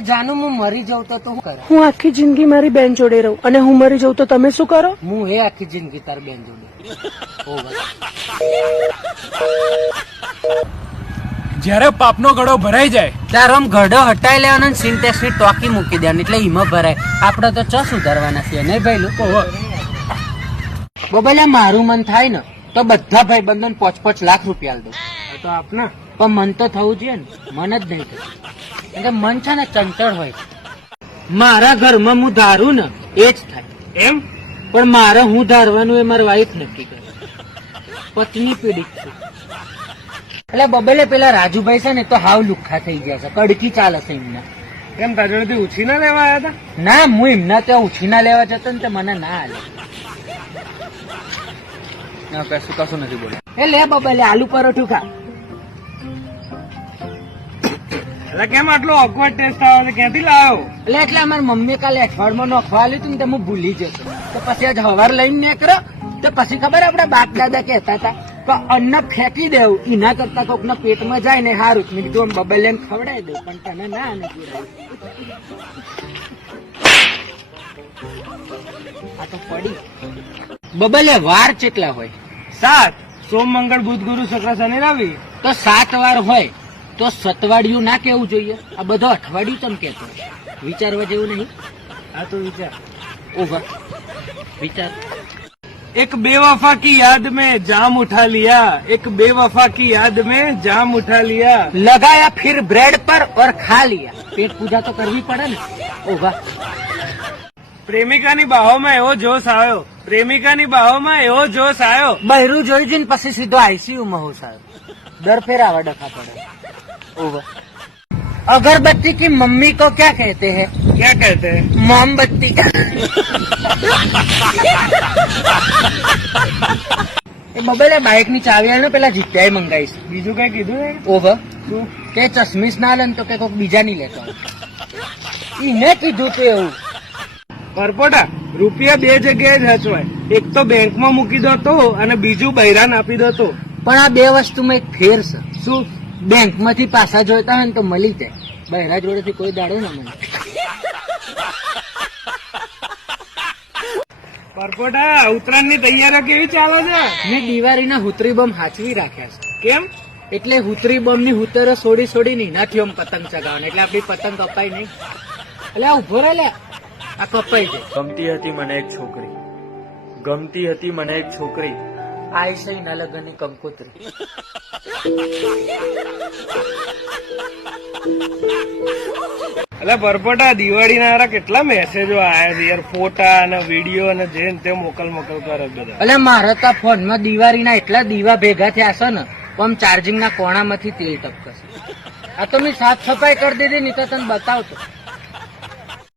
જાનું હું મરી જાઉં તો શું કરે? હું આખી જિંદગી મારી બેન જોડે રહું અને હું મરી જાઉં તો તમે શું કરો? હું એ આખી જિંદગી તાર બેન જોડે. જયારે પાપનો ગળો ભરાઈ જાય ત્યારે આમ ગઢો હટાઈ લેવાનો, સિન્ટેક્સ ની ટોકી મૂકી દેવાની, એટલે ઈમાં ભરાય. આપડે તો ચ સુધારવાના છીએ નહીં ભાઈ લોકો? બોબલે મારું મન થાય ને તો બધા ભાઈ બંધો 5-5 લાખ રૂપિયા આલ દઉં તો આપને પણ મન તો થવું જોઈએ ને. મન જ નહીં થતું. એટલે મન છે ને ચંચળ હોય. મારા ઘરમાં હું ધારું ને એ જ થાય એમ. પણ મારે હું ધારવાનું એ મારી વાઈફ નક્કી કરે. પત્ની પીડિત છું. એટલે બબેલે પેલા રાજુભાઈ છે ને તો હાવ લુખ્ખા થઈ ગયા છે, કડકી ચાલે છે એમના. કેમ તાર જોડેથી ઉછી ના લેવા આવ્યા હતા? ના, હું એમના ત્યાં ઉછીના લેવા જતો ને તો મને ના હાલે. કશું નથી બોલ્યા. એ લે બબેલે આલુ પરોઠું ખા. એટલે કેમ આટલો ઓકવર્ડ ટેસ્ટ આવે છે? ક્યાંથી લાવ્યો? એટલે અમારી મમ્મી કાલે અઠવાડિયામાં નોખવા આલ્યું હતું ને તો હું ભૂલી જતો. તો પછી આજ હવાર લઈને નીકળો તો પછી ખબર આપડા બાપ દાદા કહેતા હતા કે અન્ન ફેંકી દેવું એના કરતા કોક ના પેટમાં જાય ને સારું. મેં કીધું આમ બબલે ખવડાવી દઉં પણ તને ના નથી આ તો પડી. બબલે વાર કેટલા હોય? 7. સોમ, મંગળ, બુધ, ગુરુ, શુક્ર, શનિ, રવિ. તો 7 વાર હોય તો સતવાડિયું ના કેવું જોઈએ? આ બધો અઠવાડિયું તમ કેતો વિચારવા જેવું નહીં. આ તો વિચાર. ઓહો વિચાર. एक बेवफा की याद में जाम उठा लिया, एक बेवफा की याद में जाम उठा लिया, लगाया फिर ब्रेड पर और खा लिया. पेट पूजा તો કરવી પડે ને. ઓહો પ્રેમિકાની બાહોમાં એવો જોશ આવ્યો, પ્રેમિકાની બાહોમાં એવો જોશ આવ્યો. બહેરું જોઈ જઈને પછી સીધો આઈસીયુ માં હું સાહેબ દર ફેર આવા ડખા પડે. ઓહો अगरबत्ती की मम्मी को क्या कहते हैं? क्या कहते हैं? मोमबत्ती. એ બબલે બાઇક ની ચાવી આને પેલા જીત્યાએ મંગાવીશ. બીજું કઈ કીધું ને? ઓહો શું? કે ચશ્મીસ ના લે તો કે કોઈક બીજા ની લેતો. એને કીધું તું એવું? પરપોટા રૂપિયા 2 જગ્યાએ જ હચવાય. એક તો બેંકમાં મૂકી દો તો અને બીજું બૈરાન આપી દો તો. પણ આ બે વસ્તુમાં એક ફેર છે. શું? બેંક માંથી પાછા જોઈતા હોય ને તો મળી જાય, બહેરા જોડેથી કોઈ દાડો ના મળે. પરપોટા ઉત્તરાયણ ની તૈયારીઓ કેવી ચાલે છે? મેં દિવાળીના હુતરી બોમ્બ હાચવી રાખ્યા છે. કેમ? એટલે હુતરી બોમ્બ ની હુતરો છોડી ની નાથી આમ પતંગ ચગાવવાની, એટલે આપડી પતંગ કપાય નહીં. એટલે આ ઉભો રહે લે, આ કપાઈ જાય. ગમતી હતી મને એક છોકરી, ગમતી હતી મને એક છોકરી, આ છે ના લગન ની કંકોત્રી. એટલે પરપોટા દિવાળી ના કેટલા મેસેજો આયા છે યાર, ફોટા અને વિડીયો અને જેમ તે મોકલ કરે બધા. એટલે મારા તો ફોન માં દિવાળી ના એટલા દીવા ભેગા થયા છે ને આમ ચાર્જિંગ ના કોણામાંથી તેલ ટપકશે. આ તો મેં સાફ સફાઈ કરી દીધી નહીં તો તને બતાવતો.